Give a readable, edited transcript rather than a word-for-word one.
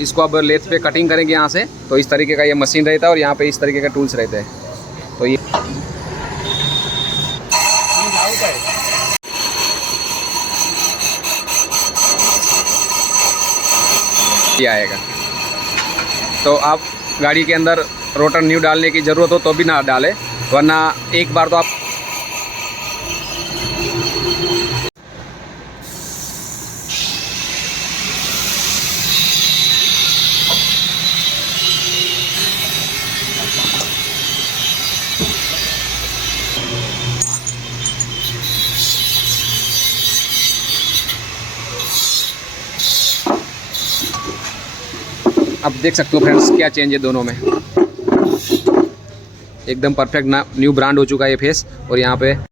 इसको अब लेथ पे कटिंग करेंगे यहाँ से। तो इस तरीके का ये मशीन रहता है और यहाँ पे इस तरीके के टूल्स रहते हैं। तो ये आएगा। तो आप गाड़ी के अंदर रोटर न्यू डालने की ज़रूरत हो तो भी ना डालें, वरना एक बार तो आप अब देख सकते हो फ्रेंड्स क्या चेंज है दोनों में। एकदम परफेक्ट ना न्यू ब्रांड हो चुका है ये फेस। और यहाँ पे